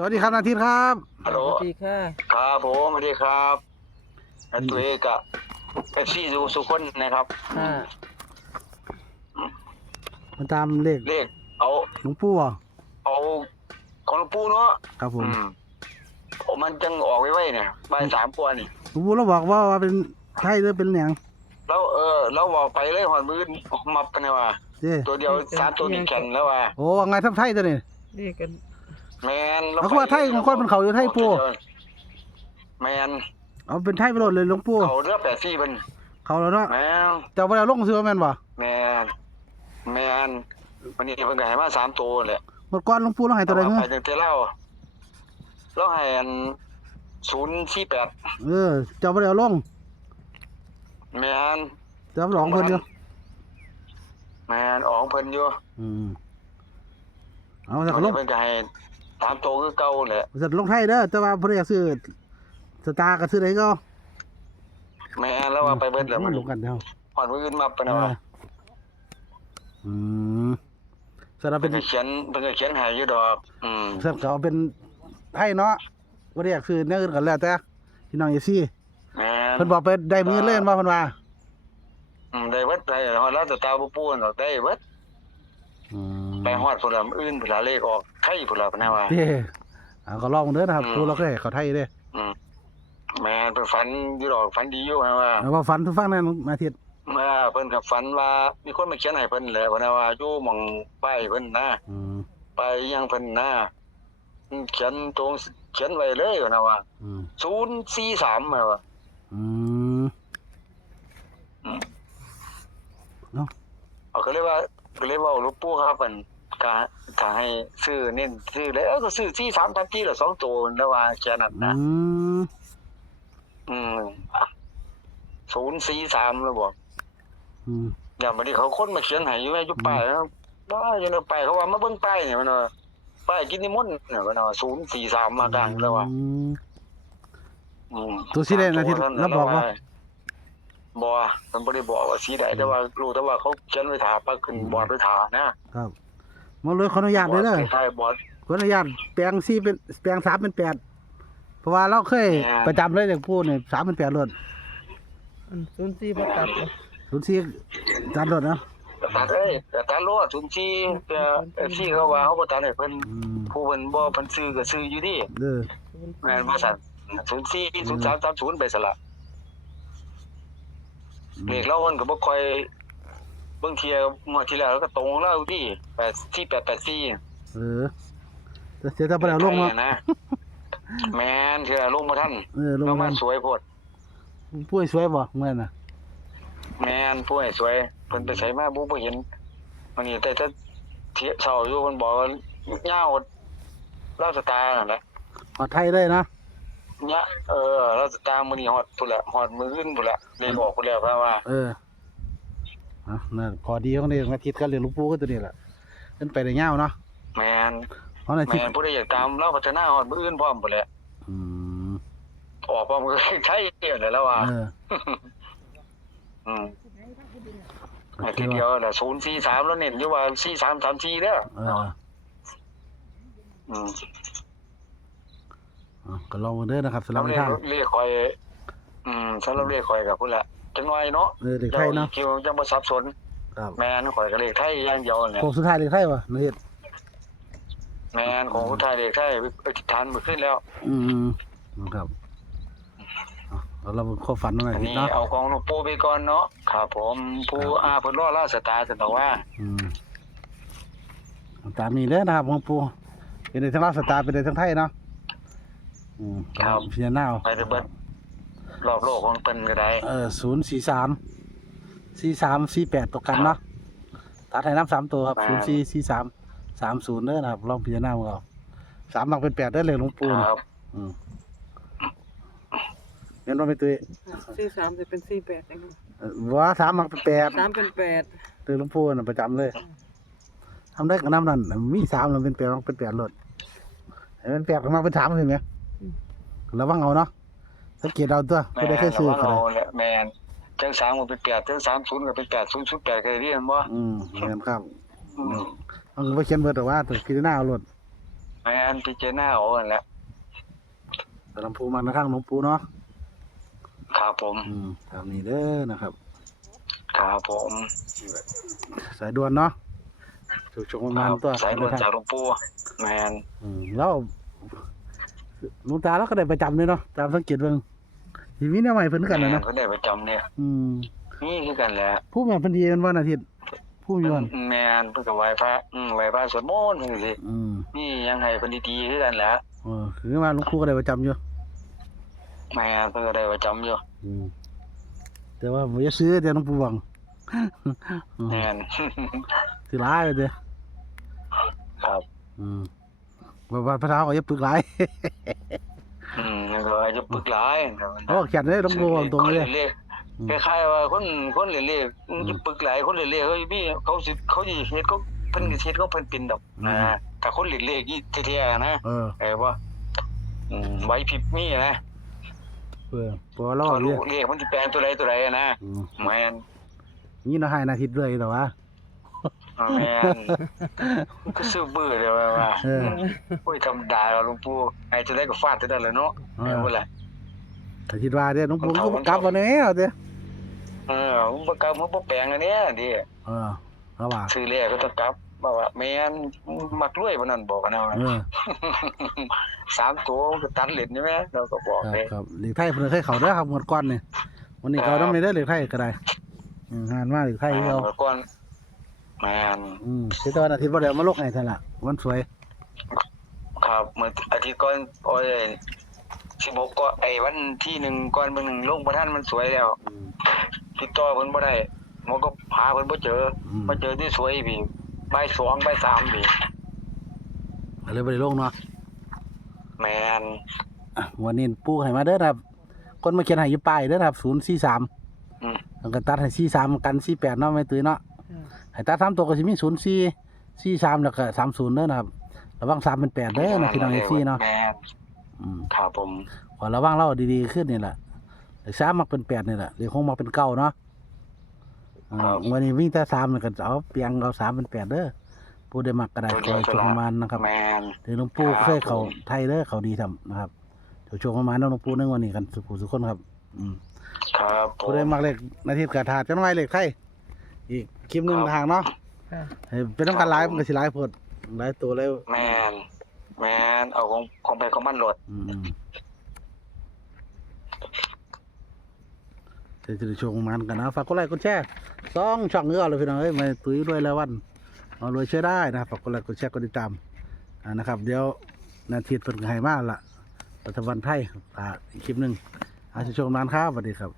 สวัสดีครับนาทีครับฮัลโหลสวัสดีค่ะครับผมสวัสดีครับตัวเอกกับเอฟซีสุคนนะครับค่ะมาตามเลขเลขเอาหลวงปู่เอาของหลวงปู่เนาะครับผมผมมันจังออกไว้เนี่ยบ่าย3กว่านี่หลวงปู่เราบอกว่าเป็นไทยหรือเป็นแหนงแล้วเราบอกไปเลยหอดมือมับกันเลยว่าตัวเดียว3ตัวนี่แข่งแล้วว่าโอ้ไงทำไทยตัวนี้นี่กันแมนเขาว่าไทยของคนเป็นเขาอยู่ไทยปู่แมนเอาเป็นไทยไปโดดเลยหลวงปู่เขาเรือ84เป็นเขาแล้วเนาะแมนเจ้าไปเอาลงซื้อแม่นบ่แมนวันนี้เพิ่นก็ให้มา3ตัวแหละเมื่อก่อนหลวงปู่เราให้ตัวใดเงี้ยไปถึงเราให้อัน048เจ้าไปเอาลงแมนเจ้าไปลองเพิ่นอยู่แมนออกเพิ่นอยู่เอาแต่ก็ลงเพิ่นก็ให้3ตัวคือเก่าแหละจะลงไทยเด้อแต่ว่าเพิ่นอยากซื้อสตาร์ก็ซื้อได้ก็แม่แล้วว่าไปเบิดแล้วมันลงกันเด้อฮอดมื้ออื่นมาปะนะว่าสำหรับเป็นเพิ่นก็เขียนให้อยู่ดอกสำหรับเขาเป็นไทยเนาะบ่ได้อยากซื้อแนวอื่นกันแล้วแต่พี่น้องอีซี่แม่เพิ่นบอกไปได้มื้อเล่นบ่เพิ่นว่าได้เบิดได้ฮอดแล้วแต่ตาบ่ปูนดอกได้เบิดไปฮอดพุ่นละมื้ออื่นพุ่นละเลขออกไทยพุ่นละปะนะว่าเด้ก็ลองเด้อนะครับตัวเราเคยเขาไทยเด้แม่เพิ่นฝันอยู่ดอกฝันดีอยู่ฮะว่าว่าฝันทุกฟังแน่อาทิตย์เพิ่นก็ฝันว่ามีคนมาเขียนให้เพิ่นแหละว่าว่าอยู่หม่องป้ายเพิ่นนะไปยังเพิ่นนะเขียนไว้เลยว่า043ว่าเอาก็เลยว่าหลวงปู่ครับมันก็ให้ซื้อเน้นซื้อแล้วก็ซื้อ43ทันทีละ2ตัวแล้วว่าแค่นั้นนะ043แล้วบอกอย่างบัดนี้เขาคนมาเขียนให้อยู่อยู่ป้ายว่าอยู่ในป้ายเขาว่ามาเบิ่งป้ายนี่มันว่าป้ายกินนิมนต์เนี่ยมันว่า043มากลางแล้วว่าตัวสีแดงอาทิตย์แล้วบอกว่าบ่มันบ่ได้บอกว่าสีใดแต่ว่ารู้แต่ว่าเขาเขียนไว้ท่าปะขึ้นบอร์ดไว้ท่านะครับมาเลยขออนุญาตเลยเด้อขออนุญาตแปลง4เป็นแปลง3เป็น8เพราะว่าเราเคยประจำเลยอย่างพูดนี่3เป็น8รถ04บ่ตัด04ตัดรถนะตัดตัดรถ04แต่FCเขาว่าเขาบ่ตัดให้เพิ่นผู้เพิ่นบ่เพิ่นซื้อก็ซื้ออยู่ดิแม่นบ่ซั่น04 0330ไปซะละเลขเรามันก็บ่ค่อยบางทีงวดที่แล้วก็ตรงแล้วที่8484แต่เสียแต่บ่ได้ลงเนาะแม่นเทื่อลงบ่ทันลงมาสวยโพดผู้สวยบ่เหมือนน่ะแม่นผู้สวยเพิ่นไปไสมาบ่เห็นวันนี้แต่เที่ยเช้าอยู่เพิ่นบอกว่ายาวลาวสตาร์นั่นแหละฮอดไทยเลยนะเนี่ยลาวสตาร์มื้อนี้ฮอดพุ่นละฮอดมื้ออื่นพุ่นละเลขออกพุ่นแล้วเพราะว่านั่นพอดีของนี่อาทิตย์ก็เรียนหลวงปู่ก็ตัวนี้แหละเพิ่นไปได้ยาวเนาะแม่นผู้ใดอยากตามเราพัฒนาฮอดมื้ออื่นพร้อมพุ่นแหละออกพร้อมก็ใช้เดียวแล้วว่าทีเดียวน่ะ043แล้วเน้นอยู่ว่า4334เด้อก็ลองเด้อนะครับสำหรับทางเลขคอยสำหรับเลขคอยกับพุ่นละจังหน่อยเนาะเลขไทยเนาะคิวจังบ่สับสนแม่นข่อยก็เลขไทยอย่างเดียวเนี่ยโค้งสุดท้ายเลขไทยวะเฮ็ดแม่นของสุดท้ายเลขไทยอธิษฐานมื้อคืนแล้วครับเราข้อฝันหน่อยนี่เนาะเอาของหลวงปู่ไปก่อนเนาะครับผมผู้เพิ่นรอราชตาจังว่าตามนี้เด้อนะครับหลวงปู่เป็นได้ทั้งราชตาเป็นได้ทั้งไทยเนาะครับพิจารณาไปเบิดรอบโลกของเพิ่นก็ได้043 43 48ตกกันเนาะตัดให้น้ำ3ตัวครับ0443 30เด้อนะครับลองพิจารณาเอา3หลักเป็น8ได้เลยหลวงปู่ครับเงินว่าไปตัว43จะเป็น48จังว่า3หลักเป็น8 3เป็น8ตัวหลวงปู่น่ะประจำเลยทำได้กับน้ำนั่นมี3แล้วเป็น8มันเป็น8รถเป็น8ก็มาเป็น3ใช่มั้ยระวังเอาเนาะสังเกตเอาตัวผู้ใดเคยซื้อก็ได้แม่นจัง3ก็เป็น8จัง30ก็เป็น8008ก็ได้เรียนบ่แม่นครับมันบ่เขียนเบิดหรอกว่าตัวพิจารณาเอารถแ ม่นพิจารณาเอานั่นแหละ แต่ลำพูมันนะข้างหลวงปู่เนาะ ครับผม ตามนี้เด้อนะครับ ครับผม สายด่วนเนาะถูกชงประมาณตัว สายด่วนจากหลวงปู่แม่น แล้วหลวงตาเราก็ได้ประจำเลยเนาะตามสังเกตเบิ่งทีนี้เนี่ยใหม่เพิ่นกันนะ แม่ เนาะ นเพิ่นได้ประจำเนี่ยนี่คือกันแหละ ผู้แม่นเพิ่นดีกันวันอาทิตย์ผู้มีวัน แม่นเพิ่นก็ไหว้พระไหว้พระสวดมนต์จังซี่นี่ยังให้เพิ่นดีๆคือกันแหละ คือว่าหลวงปู่ก็ได้ประจำอยู่ แม่นเพิ่นก็ได้ประจำอยู่ แต่ว่าบ่จะซื้อแต่หลวงปู่หวัง แม่น สิหลายไปเด้อ ครับ ว่าพระเท้าก็อย่าปึกหลาย แล้วก็อาจจะปึกหลายครับ เพราะว่าเขียนได้หลวงปู่หวังตรงเลย คล้ายๆว่าคนเล่ๆจะปึกหลายคนเล่ๆเฮ้ยพี่เขาสิเฮ็ดก็เพิ่นสิเฮ็ดก็เพิ่นเป็นดอกถ้าคนเล่ๆกี่แท้ๆนะว่าไหวพริบมีนะ พอเรา ก็ เรี รู้ ยก เลขมันสิแปลงตัวใดนะแม่น นี่เนาะให้นาทิตย์ด้วยแต่ว่า แม่นก็ซื้อบื้อเลยว่าโอ้ยธรรมดาหลวงปู่ไอ้จะได้ก็ฟาดเท่านั้นแหละเนาะแม่นบ่ล่ะ แต่คิดว่าเด้อหลวงปู่ก็บ่กลับบ่แน่เอาเด้อ ผมบ่กลับมันบ่แปลงอันเนี้ยดิ ระว่า ซื้อเลขก็ต้องกลับว่าแม่นมักรวยบ่นั่นบอกกันเอา3ตัวก็ตัดเล่นใช่มั้ยเราก็บอกเลย ครับเหล็กไทยเพิ่นเคยเข้าเด้อครับหมดก่อนนี่วันนี้เขานำได้เหล็กไทยก็ได้งานมาเหล็กไทยเฮา ก่อนแม่น คือตอนอาทิตย์บ่ได้มาลกให้ซั่นล่ะวันสวย ครับเมื่ออาทิตย์ก่อนโอ้ย16ก็ไอ้วันที่1ก่อนมื้อนึงลงบ่ทันมันสวยแล้วติดต่อเพิ่นบ่ได้หมอก็พาเพิ่นบ่เจอมาเจอที่สวยพี่บ่าย2บ่าย3พี่ เลยบ่ได้ลงเนาะ แม่น วันนี้ปู่ให้มาเด้อครับคนมาเขียนให้อยู่ป้ายเด้อครับ043แล้วก็ตัดให้43กัน48เนาะแม่ตุ้ยเนาะให้ตัด3ตัวก็สิมี04 43แล้วก็30เด้อนะครับระวัง3เป็น8เด้อนะพี่น้อง FC เนาะ แม่นครับผม ขอระวังเราดีๆขึ้นนี่แหละเลข3มักเป็น8นี่แหละเลข6มักเป็น9เนาะวันนี้วิ่งแต่3นี่ก็เอาเปียงเอา3เป็น8เด้อผู้ได้มักก็ได้คอยชมประมาณนะครับ แม่น ถึงหลวงปู่เคยเข้าไทยเด้อเขาดีทำนะครับเดี๋ยวชมประมาณหลวงปู่นึงวันนี้กันสุขคนครับครับผม ผู้ได้มักเลขนาทีกระถาดจังไว้เลขไทยอีกคลิปนึงทางเนาะเป็นต้องการไลฟ์มันก็สิไลฟ์โพดไลฟ์ตัวแล้ว แม่นเอาของไปของมันโหลด จะชมประมาณกันนะฝากกดไลค์กดแชร์2ช่องเลยพี่น้องเอ้ยมาตุ้ยด้วยแล้ววันเอารวยเชื่อได้นะฝากกดไลค์กดแชร์กดติดตามนะครับเดี๋ยวนาทีเป็นไงบ้างล่ะรัฐบาลไทยอีกคลิปหนึ่งอาจจะชมนานครับสวัสดีครับ